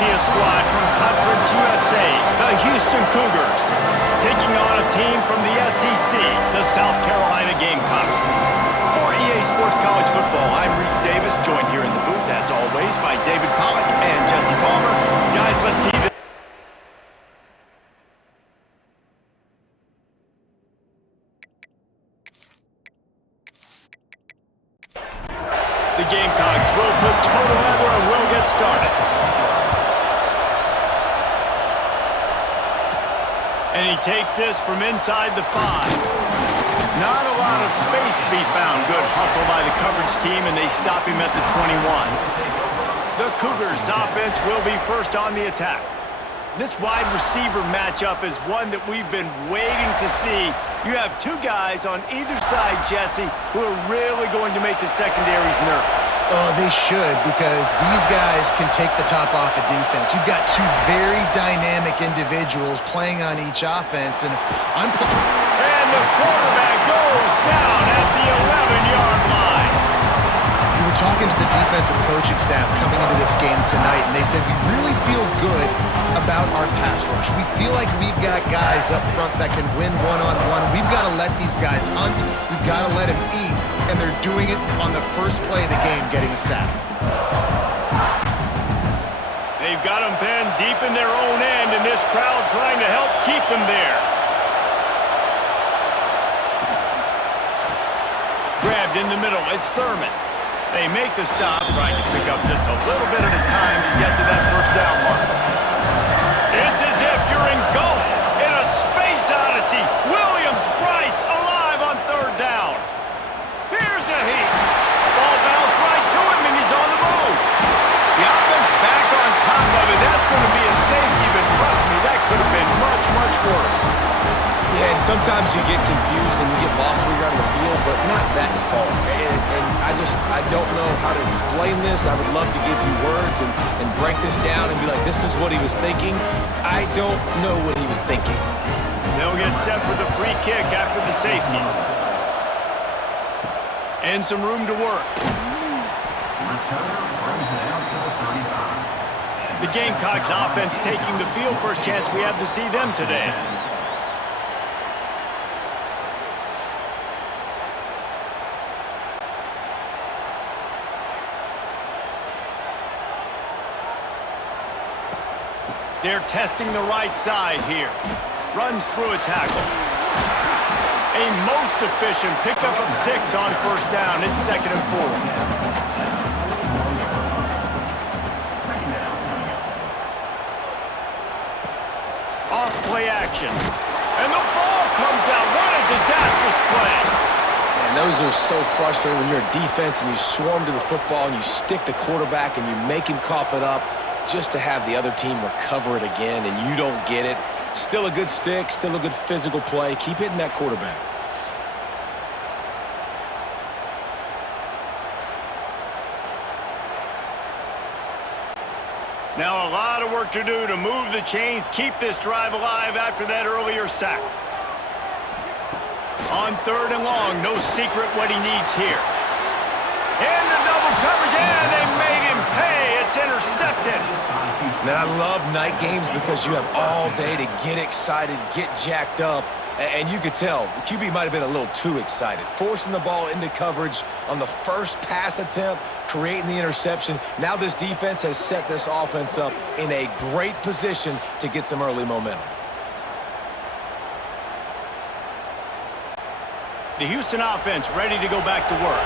see a squad from Conference USA, the Houston Cougars, taking on a team from the SEC, the South Carolina Gamecocks. For EA Sports College Football, I'm Reese Davis, joined here in the booth, as always, by David Pollack and Jesse Palmer. Guys, let's tee this. The Gamecocks will put total weather and will get started. And he takes this from inside the 5. Not a lot of space to be found. Good hustle by the coverage team, and they stop him at the 21. The Cougars' offense will be first on the attack. This wide receiver matchup is one that we've been waiting to see. You have two guys on either side, Jesse, who are really going to make the secondaries nervous. Oh, they should, because these guys can take the top off of defense. You've got two very dynamic individuals playing on each offense, and if I'm... And the quarterback goes down at the 11-yard line. We were talking to the defensive coaching staff coming into this game tonight, and they said we really feel good about our pass rush. We feel like we've got guys up front that can win one-on-one. We've got to let these guys hunt. We've got to let them eat, and they're doing it on the first play of the game, getting a sack. They've got them pinned deep in their own end, and this crowd trying to help keep them there. Grabbed in the middle, it's Thurman. They make the stop, trying to pick up just a little bit at a time to get to that first down mark. It's as if you're engulfed in a space odyssey. Williams-Brice alive on third down. Here's a heat. Ball bounced right to him, and he's on the move. The offense back on top of it. That's going to be a safety, but trust me, that could have been much, much worse. Yeah, and sometimes you get confused and you get lost when you're out on the field, but not that far. And I don't know how to explain this. I would love to give you words and break this down and be like, this is what he was thinking. I don't know what he was thinking. They'll get set for the free kick after the safety. And some room to work. The Gamecocks offense taking the field. First chance we have to see them today. They're testing the right side here. Runs through a tackle. A most efficient pickup of 6 on first down. It's 2nd and 4. Off play action. And the ball comes out. What a disastrous play. And those are so frustrating when you're a defense and you swarm to the football and you stick the quarterback and you make him cough it up, just to have the other team recover it again and you don't get it. Still a good stick, still a good physical play. Keep hitting that quarterback. Now a lot of work to do to move the chains, keep this drive alive after that earlier sack. On 3rd and long, no secret what he needs here. In the double coverage, and they made him pay. It's intercepted. Now, I love night games because you have all day to get excited, get jacked up, and you could tell the QB might have been a little too excited. Forcing the ball into coverage on the first pass attempt, creating the interception. Now this defense has set this offense up in a great position to get some early momentum. The Houston offense ready to go back to work.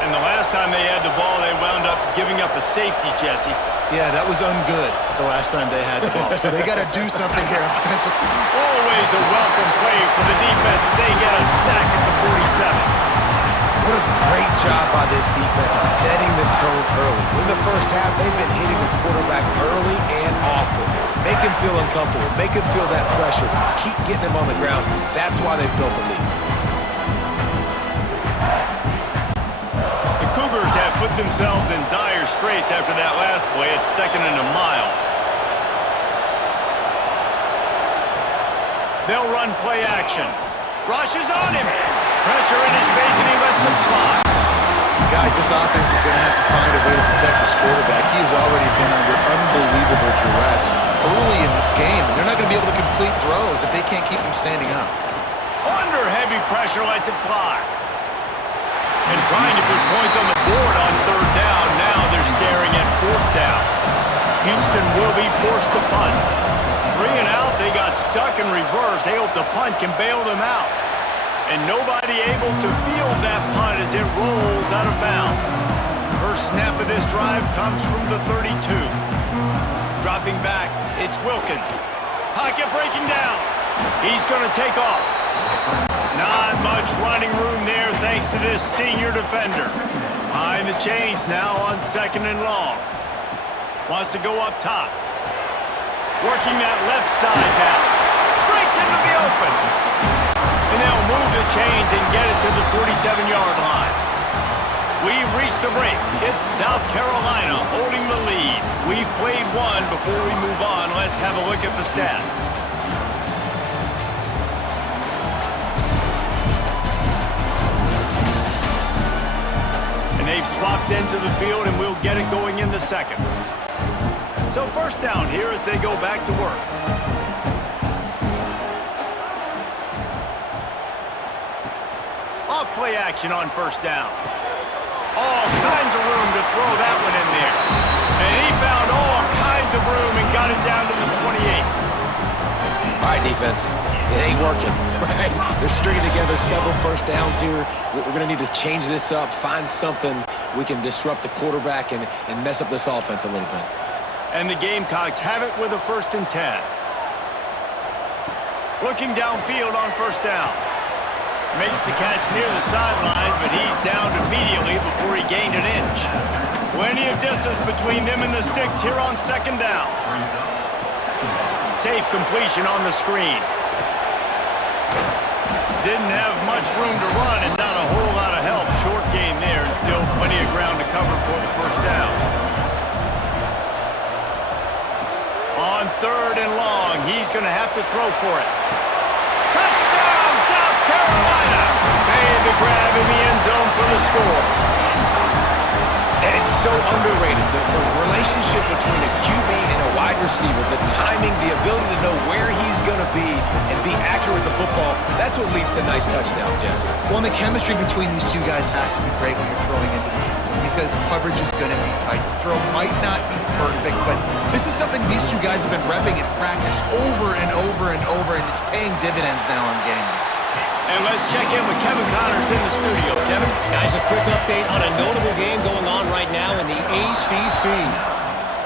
And the last time they had the ball, they wound up giving up a safety, Jesse. Yeah, that was ungood the last time they had the ball. So they got to do something here offensively. Always a welcome play for the defense as they get a sack at the 47. What a great job by this defense setting the tone early. In the first half, they've been hitting the quarterback early and often. Make him feel uncomfortable. Make him feel that pressure. Keep getting him on the ground. That's why they've built the lead. Cougars have put themselves in dire straits after that last play. It's 2nd and a mile. They'll run play action. Rush is on him. Pressure in his face, and he lets him fly. Guys, this offense is going to have to find a way to protect this quarterback. He has already been under unbelievable duress early in this game, and they're not going to be able to complete throws if they can't keep him standing up. Under heavy pressure, lets it fly. And trying to put points on the board on third down. Now they're staring at fourth down. Houston will be forced to punt. 3 and out, they got stuck in reverse. They hope the punt can bail them out. And nobody able to field that punt as it rolls out of bounds. First snap of this drive comes from the 32. Dropping back, it's Wilkins. Pocket breaking down. He's going to take off. Not much running room there thanks to this senior defender. Behind the chains now on 2nd and long. Wants to go up top. Working that left side now. Breaks into the open. And they'll move the chains and get it to the 47-yard line. We've reached the break. It's South Carolina holding the lead. We've played one. Before we move on, let's have a look at the stats. And they've swapped ends of the field, and we'll get it going in the second. So first down here as they go back to work. Off play action on first down. All kinds of room to throw that one in there. And he found all kinds of room and got it down to the 28. All right, defense. It ain't working, right? They're stringing together several first downs here. We're going to need to change this up, find something we can disrupt the quarterback and mess up this offense a little bit. And the Gamecocks have it with a 1st and 10. Looking downfield on first down. Makes the catch near the sideline, but he's downed immediately before he gained an inch. Plenty of distance between them and the sticks here on 2nd down. Safe completion on the screen. Didn't have much room to run and not a whole lot of help. Short gain there and still plenty of ground to cover for the first down. On 3rd and long, he's going to have to throw for it. Touchdown, South Carolina! Made the grab in the end zone for the score. And it's so underrated. The relationship between a QB and a wide receiver, the timing, the ability to know where he's going to be and be accurate with the football, that's what leads to nice touchdowns, Jesse. Well, and the chemistry between these two guys has to be great when you're throwing into the end zone because coverage is going to be tight. The throw might not be perfect, but this is something these two guys have been repping in practice over and over and over, and it's paying dividends now on game day. And let's check in with Kevin Connors in the studio. Kevin? Guys, a quick update on a notable game going on right now in the ACC.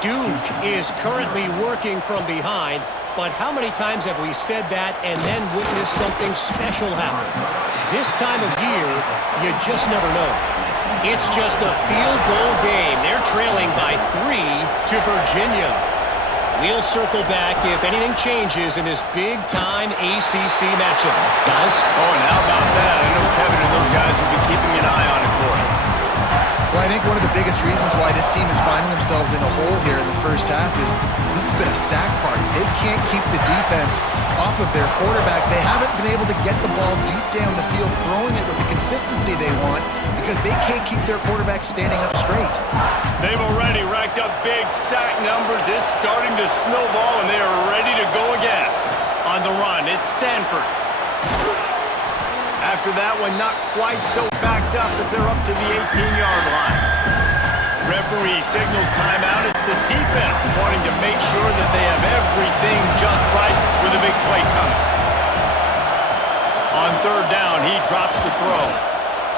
Duke is currently working from behind, but how many times have we said that and then witnessed something special happen? This time of year, you just never know. It's just a field goal game. They're trailing by 3 to Virginia. We'll circle back if anything changes in this big-time ACC matchup. Guys? Oh, and how about that? I know Kevin and those guys will be keeping an eye on it for us. Well, I think one of the biggest reasons why this team is finding themselves in a hole here in the first half is this has been a sack party. They can't keep the defense off of their quarterback. They haven't been able to get the ball deep down the field, throwing it with the consistency they want because they can't keep their quarterback standing up straight. They've already racked up big sack numbers. It's starting to snowball, and they are ready to go again. On the run, it's Sanford. After that one, not quite so backed up as they're up to the 18-yard line. Referee signals timeout. It's the defense wanting to make sure that they have everything just right with a big play coming. On 3rd down, he drops the throw.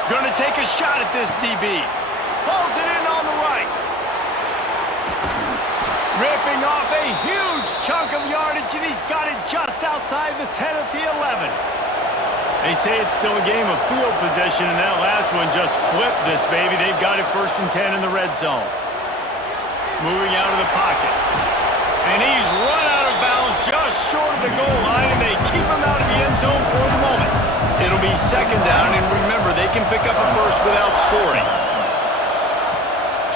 Gonna take a shot at this DB. Pulls it in on the right. Ripping off a huge chunk of yardage, and he's got it just outside the 10 at the 11. They say it's still a game of field possession, and that last one just flipped this baby. They've got it 1st and 10 in the red zone. Moving out of the pocket. And he's run out of bounds just short of the goal line, and they keep him out of the end zone for the moment. It'll be 2nd down, and remember, they can pick up a first without scoring.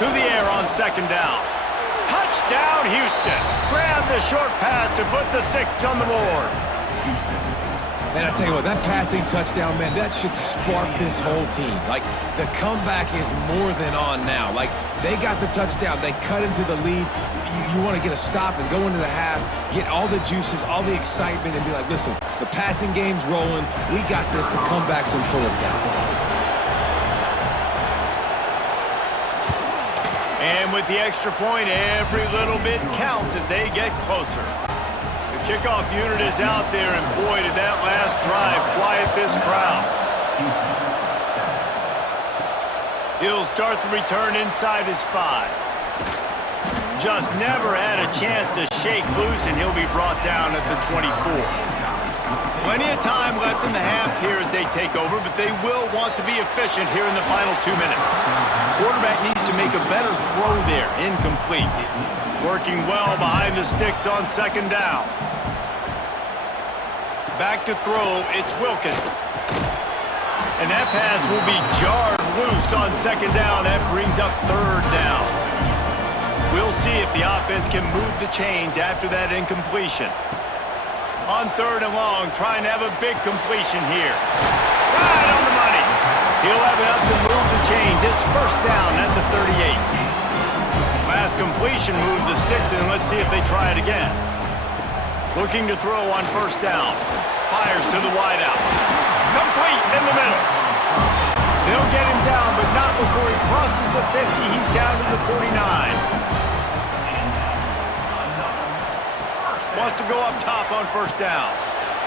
To the air on 2nd down. Touchdown, Houston. Grab the short pass to put the 6 on the board. And I tell you what, that passing touchdown, man, that should spark this whole team. Like, the comeback is more than on now. Like, they got the touchdown. They cut into the lead. You want to get a stop and go into the half, get all the juices, all the excitement, and be like, listen, the passing game's rolling. We got this. The comeback's in full effect. And with the extra point, every little bit counts as they get closer. The kickoff unit is out there, and boy, did that last drive quiet this crowd. He'll start the return inside his 5. Just never had a chance to shake loose, and he'll be brought down at the 24. Plenty of time left in the half here as they take over, but they will want to be efficient here in the final 2 minutes. Quarterback needs to make a better throw there, incomplete. Working well behind the sticks on second down. Back to throw, it's Wilkins. And that pass will be jarred loose on second down. That brings up third down. We'll see if the offense can move the chains after that incompletion. On third and long, trying to have a big completion here. Right on the money. He'll have enough to move the chains. It's first down at the 38. Last completion moved the sticks, and let's see if they try it again. Looking to throw on first down. Fires to the wideout. Complete in the middle. They'll get him down, but not before he crosses the 50. He's down to the 49. Wants to go up top on first down.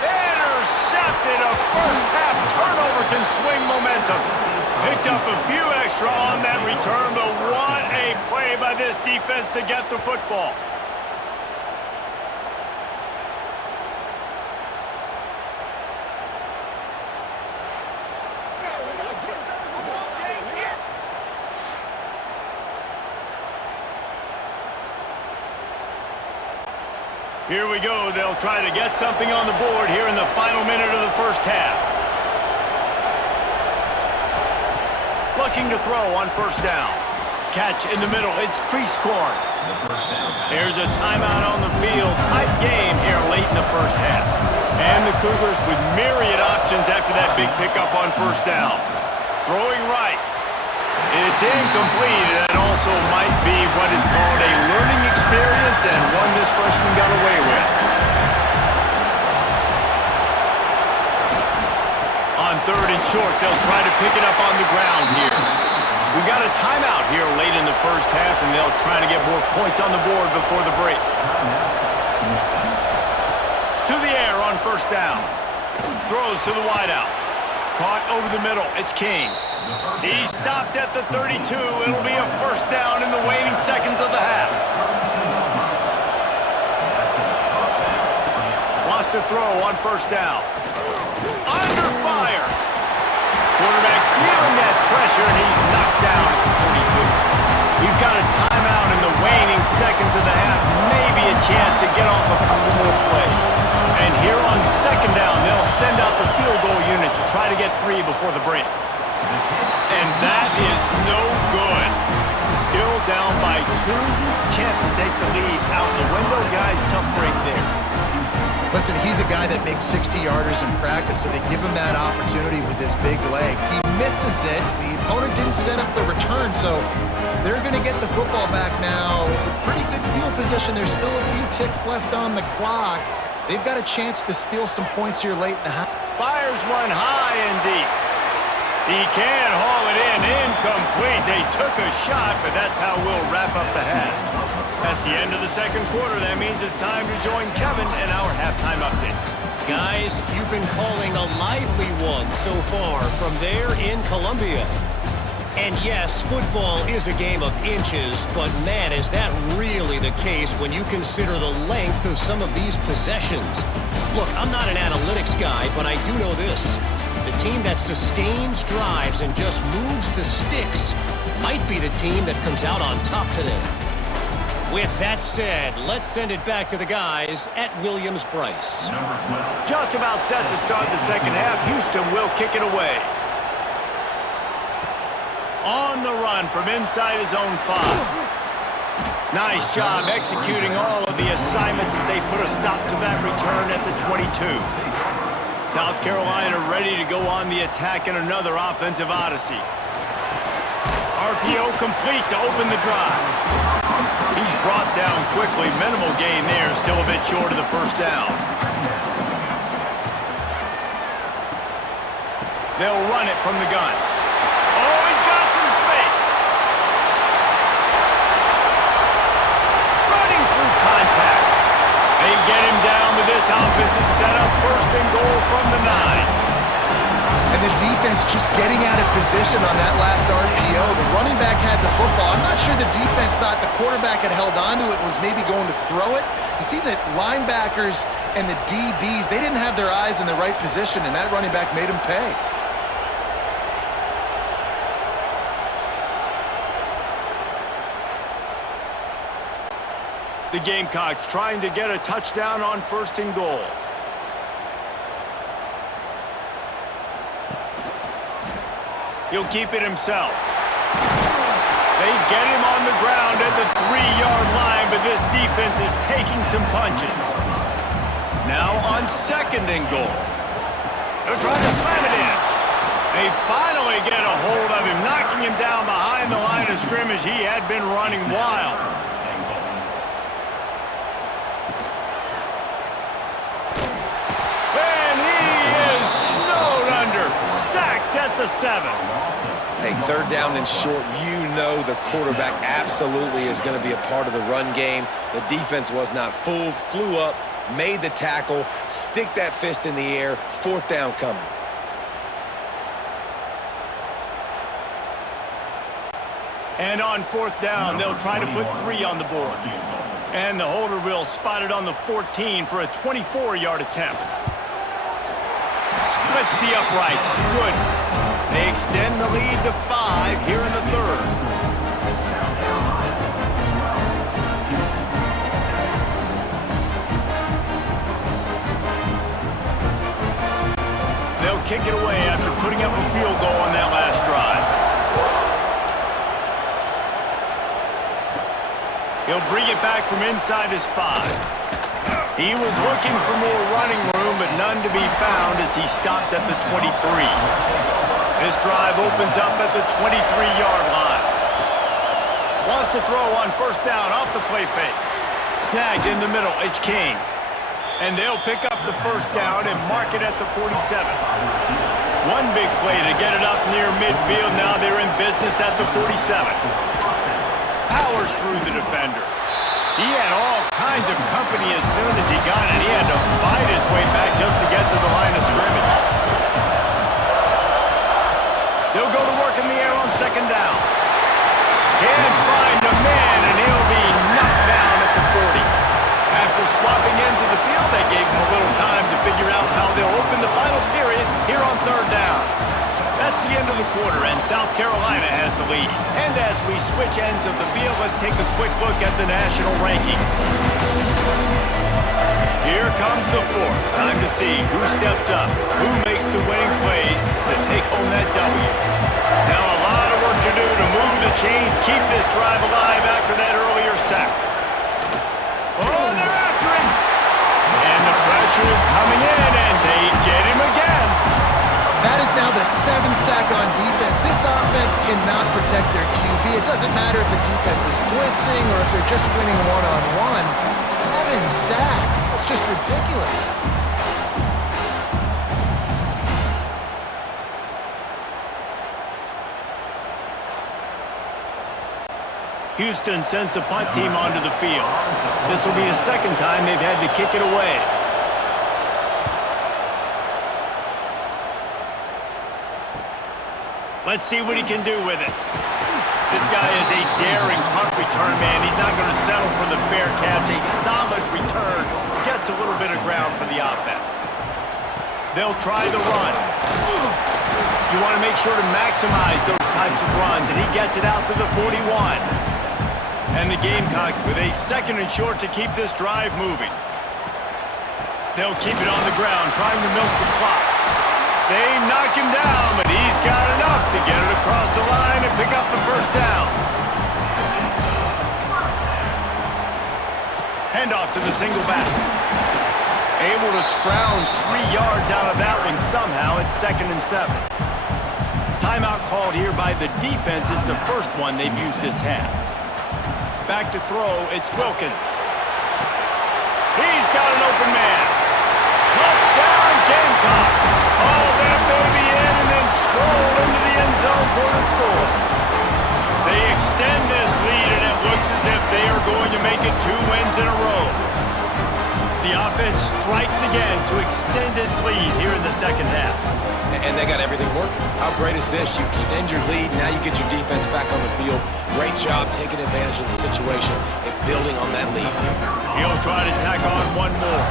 Intercepted. A first half turnover can swing momentum. Picked up a few extra on that return, but what a play by this defense to get the football. Here we go. They'll try to get something on the board here in the final minute of the first half. Looking to throw on first down. Catch in the middle. It's Creasecorn. There's a timeout on the field. Tight game here late in the first half. And the Cougars with myriad options after that big pickup on first down. Throwing right. It's incomplete. That also might be what is called a learning experience and one this freshman got away with. On third and short, they'll try to pick it up on the ground here. We got a timeout here late in the first half, and they'll try to get more points on the board before the break. To the air on first down. Throws to the wideout. Caught over the middle. It's King. He stopped at the 32. It'll be a first down in the waning seconds of the half. Wants to throw on first down. Under fire. Quarterback feeling that pressure, and he's knocked down at the 42. We've got a timeout in the waning seconds of the half. Maybe a chance to get off a couple more plays. And here on second down, they'll send out the field goal unit to try to get 3 before the break. And that is no good. Still down by 2. Chance to take the lead out the window. Guys, tough break there. Listen, he's a guy that makes 60-yarders in practice, so they give him that opportunity with his big leg. He misses it. The opponent didn't set up the return, so they're going to get the football back now. Pretty good field position. There's still a few ticks left on the clock. They've got a chance to steal some points here late in the half. Fires one high and deep. He can haul it in. Incomplete. They took a shot, but that's how we'll wrap up the half. That's the end of the second quarter. That means it's time to join Kevin in our halftime update. Guys, you've been calling a lively one so far from there in Columbia. And yes, football is a game of inches, but man, is that really the case when you consider the length of some of these possessions. Look, I'm not an analytics guy, but I do know this. The team that sustains drives and just moves the sticks might be the team that comes out on top today. With that said, let's send it back to the guys at Williams-Brice. Just about set to start the second half. Houston will kick it away. On the run from inside his own 5. Nice job executing all of the assignments as they put a stop to that return at the 22. South Carolina ready to go on the attack in another offensive odyssey. RPO complete to open the drive. He's brought down quickly. Minimal gain there, still a bit short of the first down. They'll run it from the gun. Oh, he's got some space. Running through contact. They get him down with this offense to set up first and goal from the 9. And the defense just getting out of position on that last RPO. The running back had the football. I'm not sure the defense thought the quarterback had held on to it and was maybe going to throw it. You see the linebackers and the DBs, they didn't have their eyes in the right position, and that running back made them pay. The Gamecocks trying to get a touchdown on first and goal. He'll keep it himself. They get him on the ground at the 3-yard line, but this defense is taking some punches. Now on second and goal. They're trying to slam it in. They finally get a hold of him, knocking him down behind the line of scrimmage. He had been running wild. Sacked at the 7. Hey, third down and short, you know the quarterback absolutely is going to be a part of the run game. The defense was not fooled, flew up, made the tackle, stick that fist in the air, fourth down coming. And on fourth down, they'll try to put 3 on the board. And the holder will spot it on the 14 for a 24-yard attempt. Splits the uprights. Good. They extend the lead to 5 here in the third. They'll kick it away after putting up a field goal on that last drive. He'll bring it back from inside his 5. He was looking for more running room, but none to be found as he stopped at the 23. This drive opens up at the 23-yard line. Wants to throw on first down off the play fake. Snagged in the middle, it's King. And they'll pick up the first down and mark it at the 47. One big play to get it up near midfield. Now they're in business at the 47. Powers through the defender. He had all kinds of company as soon as he got it. He had to fight his way back just to get to the line of scrimmage. They'll go to work in the air on second down. Can't find a man, and he'll be knocked down at the 40. After swapping into the field, they gave him a little time to figure out how they'll open the final period here on third down. That's the end of the quarter, and South Carolina has the lead. And as we switch ends of the field, let's take a quick look at the national rankings. Here comes the fourth. Time to see who steps up, who makes the winning plays to take home that W. Now a lot of work to do to move the chains, keep this drive alive after that earlier sack. Oh, they're after him! And the pressure is coming in, and they get him again. That is now the 7th sack on defense. This offense cannot protect their QB. It doesn't matter if the defense is blitzing or if they're just winning one-on-one. 7 sacks. That's just ridiculous. Houston sends the punt team onto the field. This will be the second time they've had to kick it away. Let's see what he can do with it. This guy is a daring punt return man. He's not going to settle for the fair catch. A solid return gets a little bit of ground for the offense. They'll try the run. You want to make sure to maximize those types of runs, and he gets it out to the 41. And the Gamecocks with a second and short to keep this drive moving. They'll keep it on the ground, trying to milk the clock. They knock him down, but he's got enough to get it across the line and pick up the first down. Handoff to the single back. able to scrounge 3 yards out of that one somehow. It's 2nd and 7. Timeout called here by the defense. It's the first one they've used this half. Back to throw, it's Wilkins. He's got an open man. Touchdown, Gamecocks. Oh, that baby in and then stroll into the end zone for the score. They extend this lead, and it looks as if they are going to make it 2 wins in a row. The offense strikes again to extend its lead here in the second half. And they got everything working. How great is this? You extend your lead, now you get your defense back on the field. Great job taking advantage of the situation and building on that lead. He'll try to tack on one more.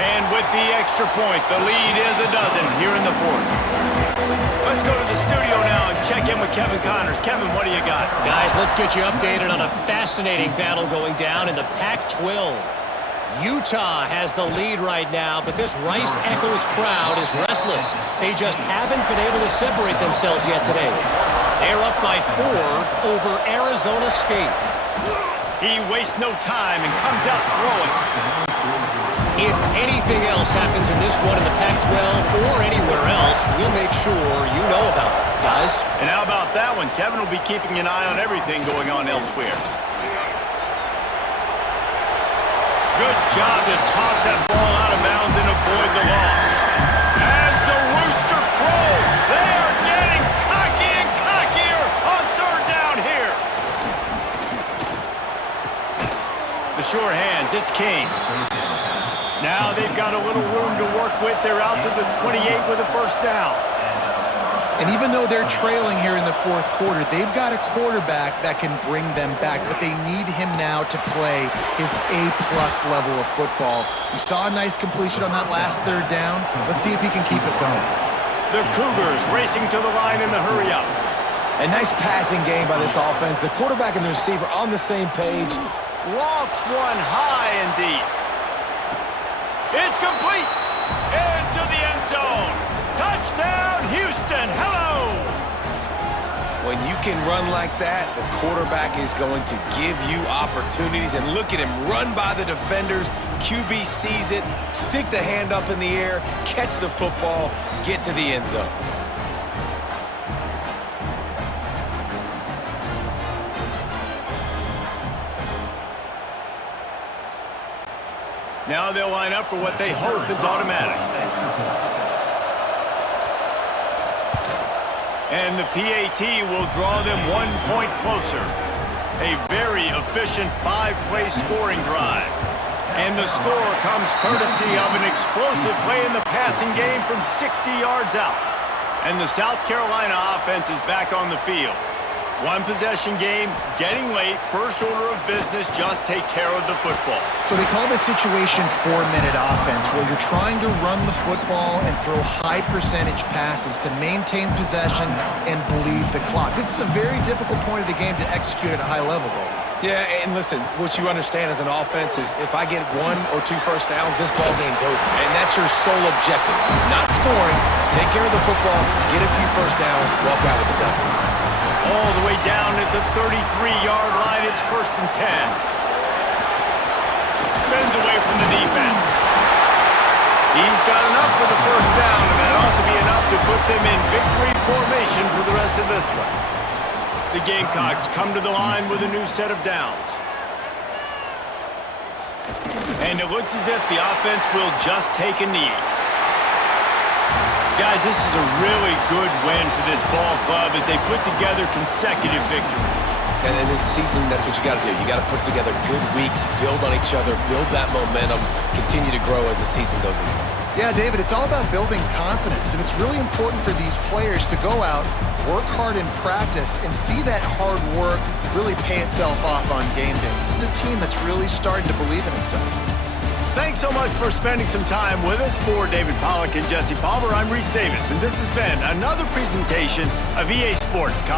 And with the extra point, the lead is a dozen here in the fourth. Let's go to the studio now and check in with Kevin Connors. Kevin, what do you got? Guys, let's get you updated on a fascinating battle going down in the Pac-12. Utah has the lead right now, but this Rice-Eccles crowd is restless. They just haven't been able to separate themselves yet today. They're up by 4 over Arizona State. He wastes no time and comes out throwing. If anything else happens in this one in the Pac-12 or anywhere else, we'll make sure you know about it, guys. And how about that one? Kevin will be keeping an eye on everything going on elsewhere. Good job to toss that ball out of bounds and avoid the loss. As the rooster crows, they are getting cocky and cockier on 3rd down here. The sure hands, it's King. Now they've got a little room to work with. They're out to the 28 with a first down. And even though they're trailing here in the fourth quarter, they've got a quarterback that can bring them back, but they need him now to play his A-plus level of football. We saw a nice completion on that last 3rd down. Let's see if he can keep it going. The Cougars racing to the line in the hurry-up. A nice passing game by this offense. The quarterback and the receiver on the same page. Lofts one high and deep. It's complete. Into the end zone. Touchdown, Houston. Hello. When you can run like that, the quarterback is going to give you opportunities. And look at him run by the defenders. QB sees it, stick the hand up in the air, catch the football, get to the end zone. Now they'll line up for what they hope is automatic. And the PAT will draw them 1 point closer. A very efficient 5-play scoring drive. And the score comes courtesy of an explosive play in the passing game from 60 yards out. And the South Carolina offense is back on the field. 1 possession game, getting late, first order of business, just take care of the football. So they call this situation 4-minute offense, where you're trying to run the football and throw high percentage passes to maintain possession and bleed the clock. This is a very difficult point of the game to execute at a high level, though. Yeah, and listen, what you understand as an offense is if I get 1 or 2 first downs, this ball game's over. And that's your sole objective. Not scoring, take care of the football, get a few first downs, walk out with the W. All the way down at the 33-yard line, it's 1st and 10. Spins away from the defense. He's got enough for the first down, and that ought to be enough to put them in victory formation for the rest of this one. The Gamecocks come to the line with a new set of downs. And it looks as if the offense will just take a knee. Guys, this is a really good win for this ball club as they put together consecutive victories. And in this season, that's what you got to do. You got to put together good weeks, build on each other, build that momentum, continue to grow as the season goes on. Yeah, David, it's all about building confidence, and it's really important for these players to go out, work hard in practice, and see that hard work really pay itself off on game day. This is a team that's really starting to believe in itself. Thanks so much for spending some time with us. For David Pollack and Jesse Palmer, I'm Reese Davis, and this has been another presentation of EA Sports College.